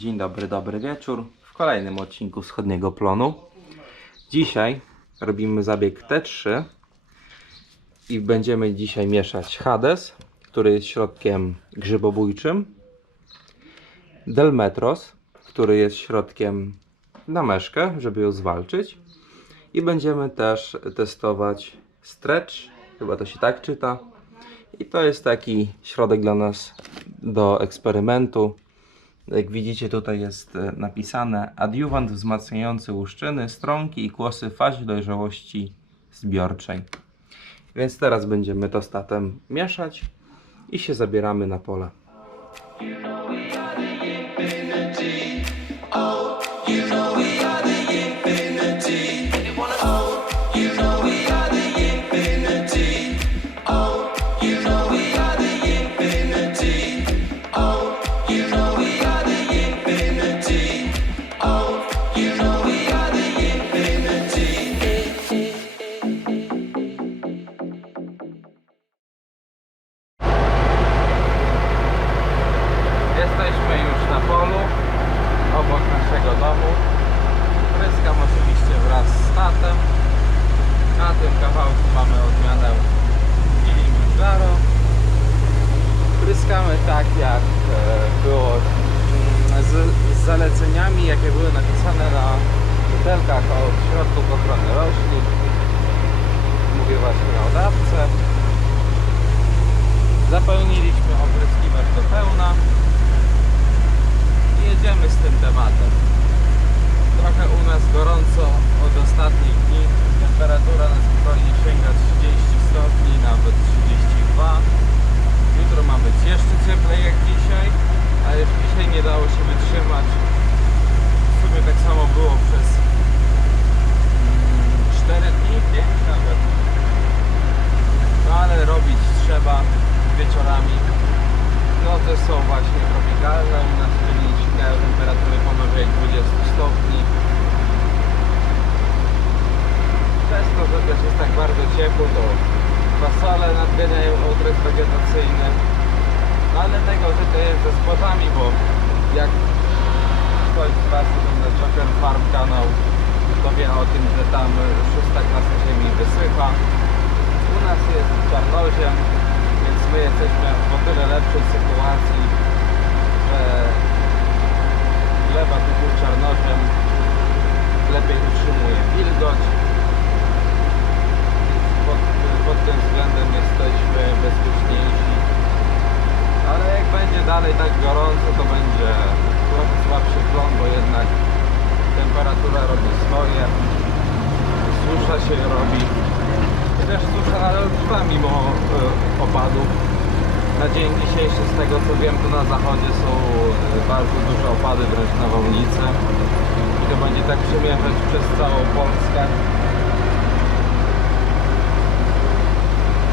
Dzień dobry, dobry wieczór. W kolejnym odcinku Wschodniego Plonu. Dzisiaj robimy zabieg T3 i będziemy dzisiaj mieszać Hades, który jest środkiem grzybobójczym, Delmetros, który jest środkiem na meszkę, żeby ją zwalczyć i będziemy też testować Stretch, chyba to się tak czyta. I to jest taki środek dla nas do eksperymentu. Jak widzicie, tutaj jest e, napisane adiuwant wzmacniający łuszczyny, strąki i kłosy w fazie dojrzałości zbiorczej. Więc teraz będziemy to statem mieszać i się zabieramy na pole. Zaleceniami, jakie były napisane na butelkach od środków ochrony roślin. Mówię właśnie o dawce. Zapełniliśmy opryskiwacz do pełna i jedziemy z tym tematem. Trochę u nas gorąco od ostatnich dni. Temperatura na spokojnie sięga 30 stopni, nawet 32. Jutro ma być jeszcze cieplej jak dzisiaj, a już dzisiaj nie dało się wytrzymać. W sumie tak samo było przez mm, 4 dni, 5 nawet. No ale robić trzeba wieczorami. Noce są właśnie tropikalne, u nas dzień sięgają temperatury powyżej 20 stopni. Przez to, że też jest tak bardzo ciepło, to fasole nadganiają okres wegetacyjny. No ale tego, to jest ze spotami, bo jak ktoś z Was ogląda Joker Farm kanał, to wie o tym, że tam szósta klasa ziemi wysycha. U nas jest czarnoziem, my jesteśmy w o tyle lepszej sytuacji, że gleba typu czarnoziem lepiej utrzymuje wilgoć. Pod, pod tym względem jesteśmy bezpieczniejsi. Ale jak będzie dalej tak gorąco, to będzie trochę słabszy plon, bo jednak temperatura robi swoje, susza się robi. Susza nadal trwa mimo e, opadów. Na dzień dzisiejszy, z tego co wiem, to na zachodzie są e, bardzo duże opady, wręcz nawałnice. I to będzie tak przemierzać przez całą Polskę.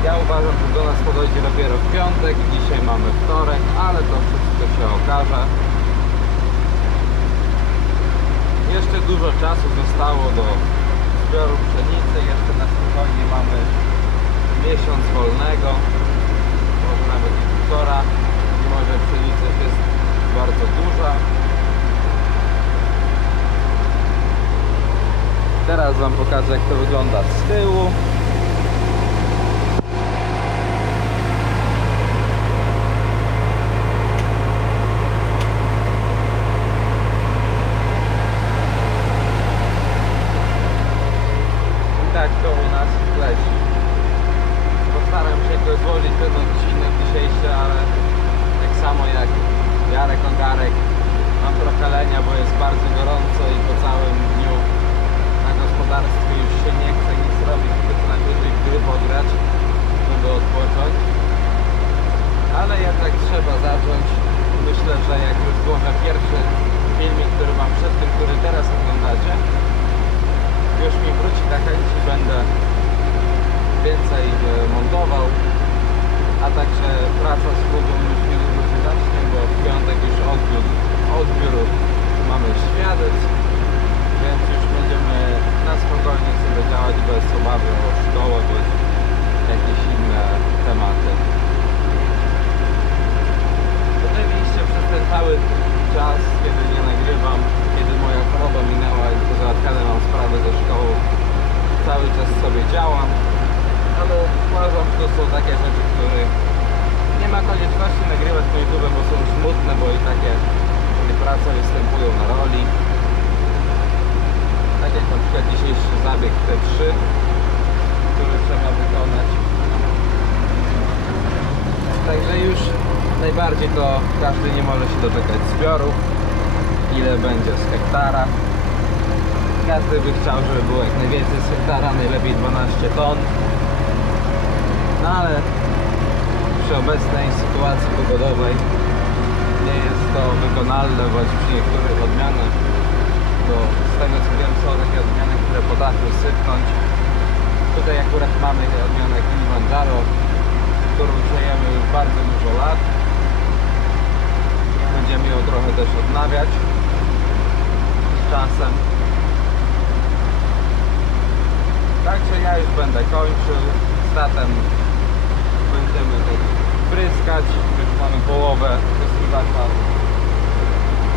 Ja uważam, że do nas podejdzie dopiero w piątek, dzisiaj mamy wtorek, ale to wszystko się okaże. Jeszcze dużo czasu zostało do zbioru pszenicy, jeszcze na spokojnie mamy miesiąc wolnego, może nawet i półtora, mimo że pszenica już jest bardzo duża. Teraz Wam pokażę jak to wygląda z tyłu. U nas leci. Postaram się jakoś złożyć ten odcinek dzisiejszy, ale tak samo jak Jarek Ogarek mam trochę lenia, bo jest bardzo gorąco i po całym dniu na gospodarstwie już się nie chce nic robić, tylko co najwyżej gry pograć, żeby odpocząć. Ale jednak trzeba zacząć. Myślę, że jak już złożę pierwszy filmik, który mam przed tym, który teraz oglądacie, już mi wróci ta chęć i będę więcej e, montował, a także praca z klubem już niedługo się zacznie, bo w piątek już odbiór, odbiór mamy świadec, więc już będziemy na spokojnie sobie działać bez obawy o szkołę, bez jakieś inne tematy. Oczywiście przez ten cały czas kiedy nie nagrywam, kiedy moja choroba minęła i pozałatwiane mam sprawy ze szkołą. Cały czas sobie działam, ale uważam, że to są takie rzeczy, ma konieczności nagrywać na YouTube, bo są smutne, bo i takie prace występują na roli. Tak jak na przykład dzisiejszy zabieg T3, który trzeba wykonać. Także już najbardziej to każdy nie może się doczekać zbiorów. Ile będzie z hektara. Każdy by chciał, żeby było jak najwięcej z hektara, najlepiej 12 ton. No ale przy obecnej sytuacji pogodowej nie jest to wykonalne, bądź przy niektórych odmianach, bo z tego co wiem są takie odmiany, które potrafią sypnąć. Tutaj akurat mamy odmianę Kilimanjaro, którą czujemy już bardzo dużo lat. Będziemy ją trochę też odnawiać z czasem. Także ja już będę kończył. Z będziemy tak pryskać. Już mamy połowę wysyłacza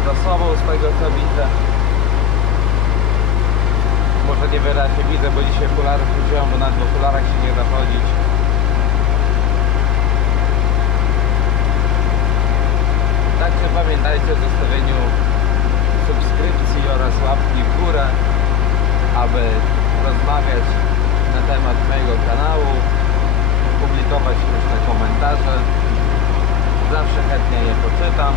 za sobą z tego co widzę. Może niewyraźnie widzę, bo dzisiaj okulary wziąłem, bo nawet w okularach się nie da chodzić. Także pamiętajcie o zostawieniu subskrypcji oraz łapki w górę, aby rozmawiać na temat mojego kanału, publikować. Zawsze chętnie je poczytam.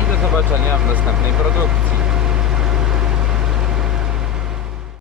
I do zobaczenia w następnej produkcji.